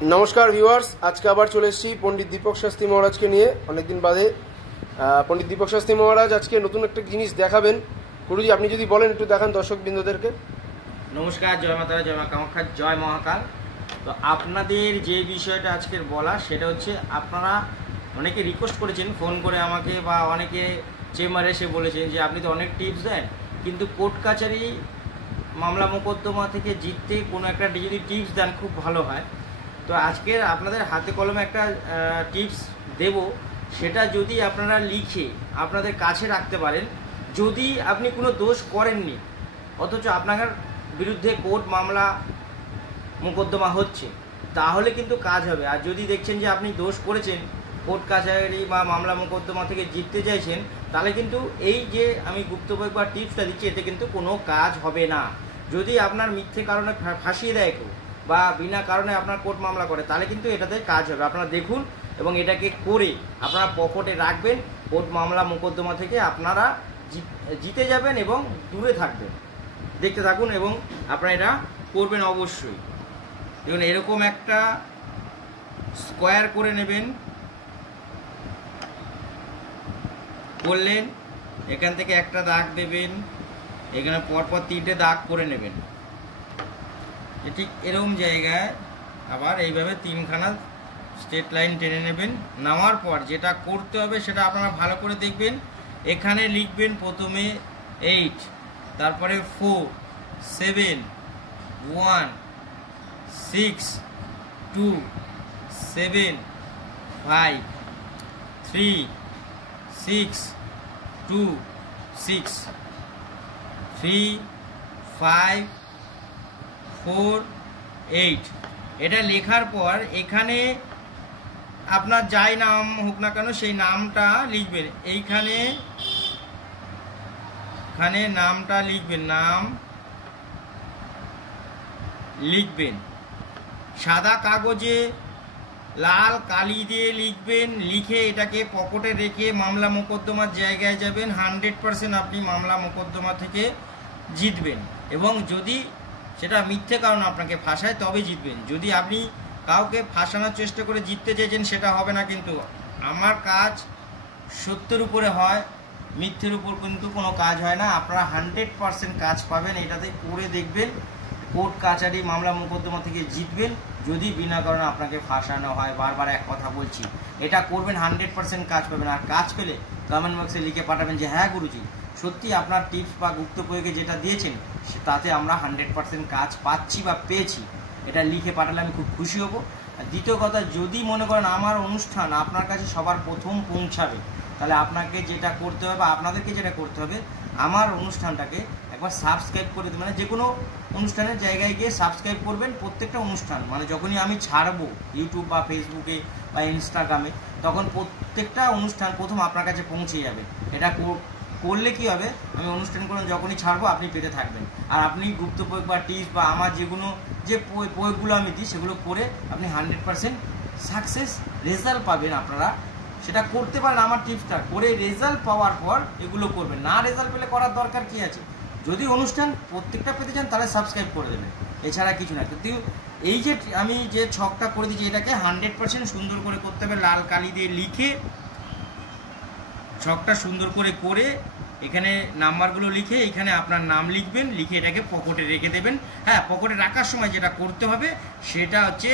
नमस्कार व्यूअर्स, आज के आबार चले एसेছি पंडित दीपक शास्त्री महाराज के निये अनेकदिन बादे। पंडित दीपक शास्त्री महाराज आज के नतून एक जिनिस देखाबेन। गुरुजी आपनि जोदि बोलेन एकटु देखान दर्शक बिंदुदेरके। नमस्कार, जय माता, जय मा कामाख्या, जय महाकाल। तो आपनादेर जे विषयटा आजकेर बला सेटा होच्छे आपनारा अनेके रिक्वेस्ट करेছেন फोन करे आमाके बा अनेके चेम्बारे एसे बोलेছেন যে আপনি তো অনেক টিপস দেন, কিন্তু কোর্ট কাচারি মামলা মোকদ্দমা থেকে জিততে কোনো একটা যদি টিপস দেন খুব ভালো হয়। তো আজকের আপনাদের হাতে কলমে একটা টিপস দেব, সেটা যদি আপনারা লিখে আপনাদের কাছে রাখতে পারেন, যদি আপনি কোনো দোষ করেননি অথচ আপনার বিরুদ্ধে কোর্ট মামলা মোকদ্দমা হচ্ছে, তাহলে কিন্তু কাজ হবে। আর যদি দেখছেন যে আপনি দোষ করেছেন, কোর্ট কাছারি বা মামলা মোকদ্দমা থেকে জিততে চাইছেন, তাহলে কিন্তু এই যে আমি গুপ্তবই বা টিপসটা দিচ্ছি এতে কিন্তু কোনো কাজ হবে না। যদি আপনার মিথ্যে কারণে ফাঁসিয়ে দেয় কেউ বা বিনা কারণে আপনার কোর্ট মামলা করে, তাহলে কিন্তু এটাতে কাজ হবে। আপনারা দেখুন এবং এটাকে করে আপনারা পকেটে রাখবেন। কোর্ট মামলা মোকদ্দমা থেকে আপনারা জিতে যাবেন এবং দূরে থাকবেন। দেখতে থাকুন এবং আপনারা এটা করবেন অবশ্যই। দেখুন, এরকম একটা স্কোয়ার করে নেবেন, করলেন, এখান থেকে একটা দাগ দেবেন, এখানে পরপর 3টে দাগ করে নেবেন। ঠিক এরকম জায়গায় আবার এইভাবে 3খানা স্ট্রেট লাইন টেনে নেবেন। নামার পর যেটা করতে হবে সেটা আপনারা ভালো করে দেখবেন। এখানে লিখবেন প্রথমে 8, তারপরে 4, 7, 1, 6, 2, 7, 5, 3, 6, 2, 6, 3, 5, 4, 8। এটা লেখার পর এখানে আপনার যাই নাম হোক না কেন সেই নামটা লিখবেন। এইখানে নামটা লিখবেন, নাম লিখবেন সাদা কাগজে লাল কালি দিয়ে লিখবেন। লিখে এটাকে পকেটে রেখে মামলা মোকদ্দমার জায়গায় যাবেন। 100% আপনি মামলা মোকদ্দমা থেকে জিতবেন। এবং যদি সেটা মিথ্যে কারণ আপনাকে ফাঁসায় তবে জিতবেন। যদি আপনি কাউকে ফাঁসানোর চেষ্টা করে জিততে চাইছেন সেটা হবে না। কিন্তু আমার কাজ সত্যের উপরে হয়, মিথ্যের উপর কিন্তু কোনো কাজ হয় না। আপনারা 100% কাজ পাবেন। এটাতে করে দেখবেন, কোর্ট কাচারি মামলা মোকদ্দমা থেকে জিতবেন যদি বিনা কারণে আপনাকে ফাঁসানো হয়। বারবার এক কথা বলছি, এটা করবেন, 100% কাজ পাবেন। আর কাজ পেলে কমেন্ট বক্সে লিখে পাঠাবেন যে হ্যাঁ গুরুজি, সত্যি আপনার টিপস বা গুপ্ত প্রয়োগে যেটা দিয়েছেন তাতে আমরা 100% কাজ পাচ্ছি বা পেয়েছি। এটা লিখে পাঠালে আমি খুব খুশি হব। আর দ্বিতীয় কথা, যদি মনে করেন আমার অনুষ্ঠান আপনার কাছে সবার প্রথম পৌঁছাবে, তাহলে আপনাকে যেটা করতে হবে বা আপনাদেরকে যেটা করতে হবে, আমার অনুষ্ঠানটাকে একবার সাবস্ক্রাইব করে দেবেন। মানে যে কোনো অনুষ্ঠানের জায়গায় গিয়ে সাবস্ক্রাইব করবেন। প্রত্যেকটা অনুষ্ঠান মানে যখনই আমি ছাড়বো ইউটিউব বা ফেসবুকে বা ইনস্টাগ্রামে, তখন প্রত্যেকটা অনুষ্ঠান প্রথম আপনার কাছে পৌঁছে যাবে। এটা করলে কি হবে, আমি অনুষ্ঠানগুলো যখনই ছাড়বো আপনি পেতে থাকবেন। আর আপনি গুপ্ত প্রয়োগ বা টিপস বা আমার যে প্রয়োগগুলো আমি দিই সেগুলো করে আপনি 100% সাকসেস রেজাল্ট পাবেন। আপনারা সেটা করতে পারেন। আমার টিপসটা করে রেজাল্ট পাওয়ার পর এগুলো করবেন। না রেজাল্ট পেলে করার দরকার কি আছে? যদি অনুষ্ঠান প্রত্যেকটা পেতে চান তাহলে সাবস্ক্রাইব করে দেবেন, এছাড়া কিছু না। কিন্তু এই যে আমি যে ছকটা করে দিচ্ছি এটাকে 100% সুন্দর করে করতে হবে। লাল কালি দিয়ে লিখে ছকটা সুন্দর করে এখানে নাম্বারগুলো লিখে এখানে আপনার নাম লিখবেন। লিখে এটাকে পকেটে রেখে দেবেন। হ্যাঁ, পকেটে রাখার সময় যেটা করতে হবে সেটা হচ্ছে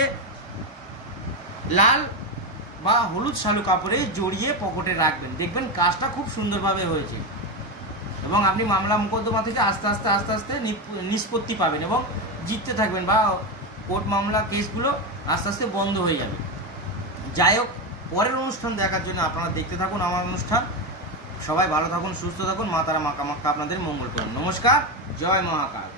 লাল বা হলুদ শালু কাপড়ে জড়িয়ে পকেটে রাখবেন। দেখবেন কাজটা খুব সুন্দরভাবে হয়েছে এবং আপনি মামলা মোকদ্দমা থেকে আস্তে আস্তে নিষ্পত্তি পাবেন এবং জিততে থাকবেন বা কোর্ট মামলা কেসগুলো আস্তে আস্তে বন্ধ হয়ে যাবে। যাই হোক, পরের অনুষ্ঠান দেখার জন্য আপনারা দেখতে থাকুন আমার অনুষ্ঠান। সবাই ভালো থাকুন, সুস্থ থাকুন। মা তারা মা কামাখ্যা আপনাদের মঙ্গল করুন। নমস্কার, জয় মহাকাল।